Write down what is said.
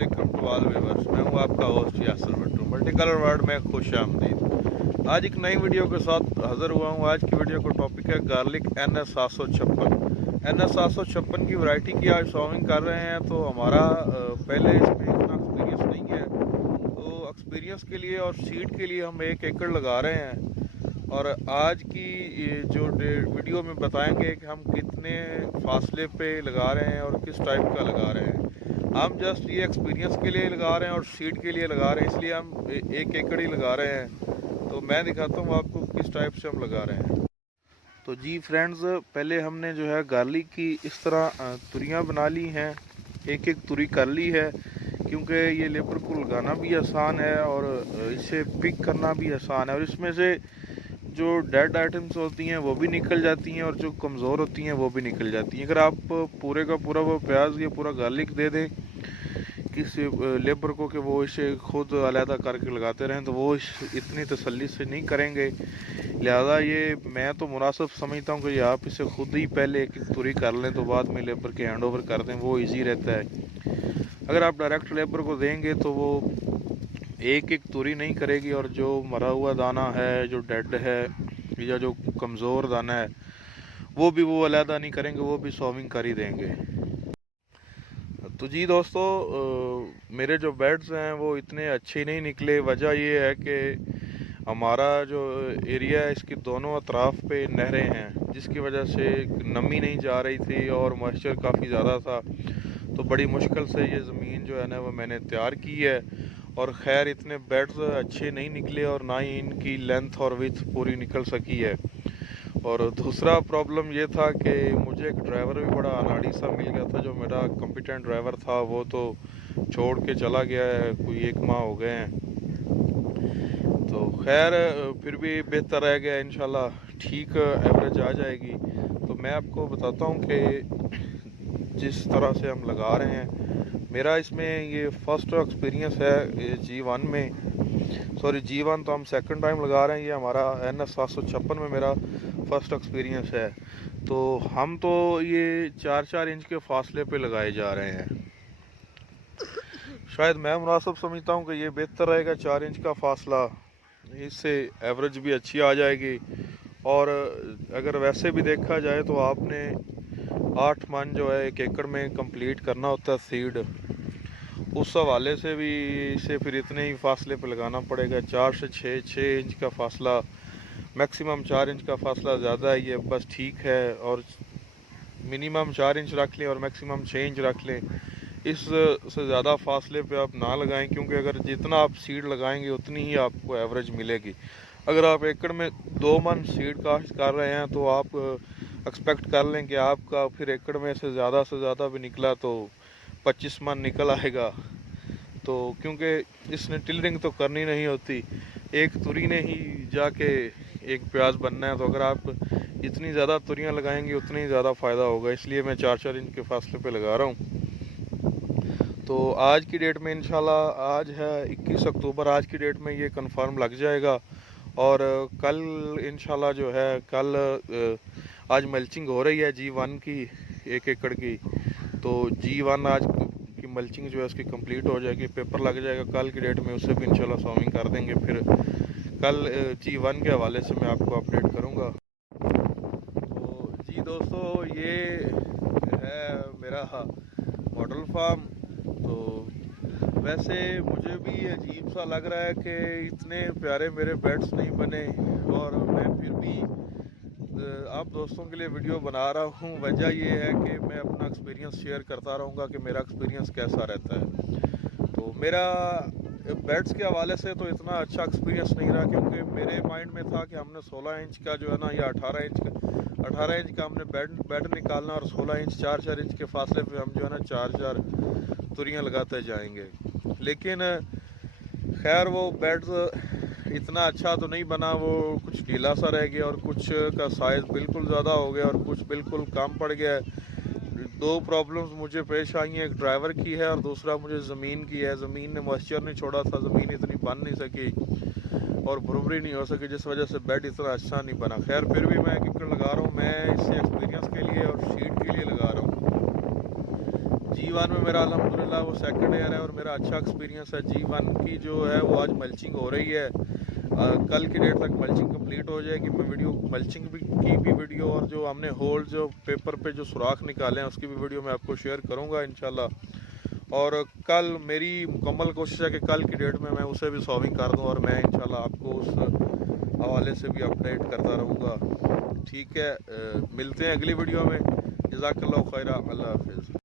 वालेकुम to all viewers. मैं हूं आपका host Yasir Bhattu. Multi colour world में खुश आमदीद। आज एक नई वीडियो के साथ हाजिर हुआ हूं। आज की वीडियो का टॉपिक है गार्लिक NS 756। NS 756 की वैरायटी की आज सॉविंग कर रहे हैं। तो हमारा पहले इसमें इतना एक्सपीरियंस नहीं है, तो एक्सपीरियंस के लिए और सीड के लिए हम 1 एकड़ लगा रहे हैं। और आज की जो वीडियो में बताएंगे कि हम कितने फासले पे लगा रहे हैं और किस टाइप का लगा रहे हैं। हम जस्ट ये एक्सपीरियंस के लिए लगा रहे हैं और सीड के लिए लगा रहे हैं, इसलिए हम 1 एकड़ ही लगा रहे हैं। तो मैं दिखाता हूँ आपको किस टाइप से हम लगा रहे हैं। तो जी फ्रेंड्स, पहले हमने जो है गार्लिक की इस तरह तुरियाँ बना ली हैं, एक एक तुरी कर ली है, क्योंकि ये लेबर को लगाना भी आसान है और इसे पिक करना भी आसान है। और इसमें से जो डेड आइटम्स होती हैं वो भी निकल जाती हैं और जो कमज़ोर होती हैं वो भी निकल जाती हैं। अगर आप पूरे का पूरा वो प्याज या पूरा गार्लिक दे दें किसी लेबर को कि वो इसे खुद अलहदा करके लगाते रहें, तो वो इतनी तसल्ली से नहीं करेंगे। लिहाजा ये मैं तो मुनासिब समझता हूँ कि आप इसे खुद ही पहले एक तुरी कर लें, तो बाद में लेबर के हैंड ओवर कर दें, वो ईजी रहता है। अगर आप डायरेक्ट लेबर को देंगे तो वो एक एक तुरी नहीं करेगी, और जो मरा हुआ दाना है, जो डेड है या जो कमज़ोर दाना है, वो भी वो अलहदा नहीं करेंगे, वो भी सॉविंग कर ही देंगे। तो जी दोस्तों, मेरे जो बेड्स हैं वो इतने अच्छे नहीं निकले। वजह ये है कि हमारा जो एरिया है इसकी दोनों अतराफ पे नहरें हैं, जिसकी वजह से नमी नहीं जा रही थी और मॉइस्चर काफ़ी ज़्यादा था। तो बड़ी मुश्किल से ये ज़मीन जो है ना वो मैंने तैयार की है। और खैर इतने बेड्स अच्छे नहीं निकले और ना ही इनकी लेंथ और विड्थ पूरी निकल सकी है। और दूसरा प्रॉब्लम ये था कि मुझे एक ड्राइवर भी बड़ा अनाड़ी सा मिल गया था। जो मेरा कॉम्पिटेंट ड्राइवर था वो तो छोड़ के चला गया है, कोई 1 माह हो गए हैं। तो खैर फिर भी बेहतर रह गया, इंशाल्लाह ठीक एवरेज आ जाएगी। तो मैं आपको बताता हूँ कि जिस तरह से हम लगा रहे हैं, मेरा इसमें ये फर्स्ट एक्सपीरियंस है G1 में। सॉरी, G1 तो हम सेकंड टाइम लगा रहे हैं। ये हमारा NS 756 में मेरा फर्स्ट एक्सपीरियंस है। तो हम तो ये 4-4 इंच के फासले पे लगाए जा रहे हैं। शायद मैं मुनासिब समझता हूँ कि ये बेहतर रहेगा 4 इंच का फासला, इससे एवरेज भी अच्छी आ जाएगी। और अगर वैसे भी देखा जाए तो आपने 8 मन जो है 1 एकड़ में कंप्लीट करना होता है सीड, उस हवाले से भी इसे फिर इतने ही फासले पे लगाना पड़ेगा। 4 से 6 इंच का फासला, मैक्सिमम 4 इंच का फासला ज़्यादा है, ये बस ठीक है। और मिनिमम 4 इंच रख लें और मैक्सिमम 6 इंच रख लें। इससे ज़्यादा फासले पे आप ना लगाएं, क्योंकि अगर जितना आप सीड लगाएंगे उतनी ही आपको एवरेज मिलेगी। अगर आप एकड़ में 2 मन सीड काश्त कर रहे हैं तो आप एक्सपेक्ट कर लें कि आपका फिर एकड़ में से ज़्यादा भी निकला तो 25 मन निकल आएगा। तो क्योंकि इसने टिलरिंग तो करनी नहीं होती, एक तुरी ने ही जाके एक प्याज बनना है। तो अगर आप जितनी ज़्यादा तुरियां लगाएंगे उतनी ज़्यादा फ़ायदा होगा, इसलिए मैं 4-4 इंच के फासले पे लगा रहा हूँ। तो आज की डेट में इंशाल्लाह, आज है 21 अक्टूबर, आज की डेट में ये कंफर्म लग जाएगा। और कल इंशाल्लाह जो है आज मल्चिंग हो रही है G1 की 1 एकड़ की। तो G1 आज की मल्चिंग जो है उसकी कंप्लीट हो जाएगी, पेपर लग जाएगा कल की डेट में, उससे भी इंशाल्लाह सॉविंग कर देंगे। फिर कल G1 के हवाले से मैं आपको अपडेट करूँगा। तो जी दोस्तों, ये है मेरा मॉडल फार्म। तो वैसे मुझे भी अजीब सा लग रहा है कि इतने प्यारे मेरे बेड्स नहीं बने, और मैं फिर भी आप दोस्तों के लिए वीडियो बना रहा हूँ। वजह ये है कि मैं अपना एक्सपीरियंस शेयर करता रहूँगा कि मेरा एक्सपीरियंस कैसा रहता है। तो मेरा बेड्स के हवाले से तो इतना अच्छा एक्सपीरियंस नहीं रहा, क्योंकि मेरे माइंड में था कि हमने 16 इंच का जो है ना, या 18 इंच का हमने बेड निकालना, और 16 इंच 4-4 इंच के फासले पे हम जो है ना 4-4 तुरियाँ लगाते जाएंगे। लेकिन खैर वो बेड्स इतना अच्छा तो नहीं बना, वो कुछ ढीला सा रह गया और कुछ का साइज़ बिल्कुल ज़्यादा हो गया और कुछ बिल्कुल कम पड़ गया है। 2 प्रॉब्लम्स मुझे पेश आई हैं, एक ड्राइवर की है और दूसरा मुझे ज़मीन की है। ज़मीन ने मॉइस्चर नहीं छोड़ा था, ज़मीन इतनी बन नहीं सकी और बराबरी नहीं हो सकी, जिस वजह से बेड इतना अच्छा नहीं बना। खैर फिर भी मैं 1 एकड़ लगा रहा हूँ, मैं इसे एक्सपीरियंस के लिए और शीट के लिए लगा रहा हूँ। G1 में मेरा अल्हम्दुलिल्लाह वो सेकंड ईयर है और मेरा अच्छा एक्सपीरियंस है। G1 की जो है वो आज मल्चिंग हो रही है, कल की डेट तक मल्चिंग कंप्लीट हो जाएगी। मैं वीडियो मल्चिंग की भी वीडियो और जो हमने होल जो पेपर पे जो सुराख निकाले हैं उसकी भी वीडियो मैं आपको शेयर करूँगा इंशाल्लाह। और कल मेरी मुकम्मल कोशिश है कि कल की डेट में मैं उसे भी सॉल्विंग कर दूँ और मैं इंशाल्लाह आपको उस हवाले से भी अपडेट करता रहूँगा। ठीक है, मिलते हैं अगली वीडियो में। जज़ाकल्लाहु खैरा, अल्लाह हाफिज़।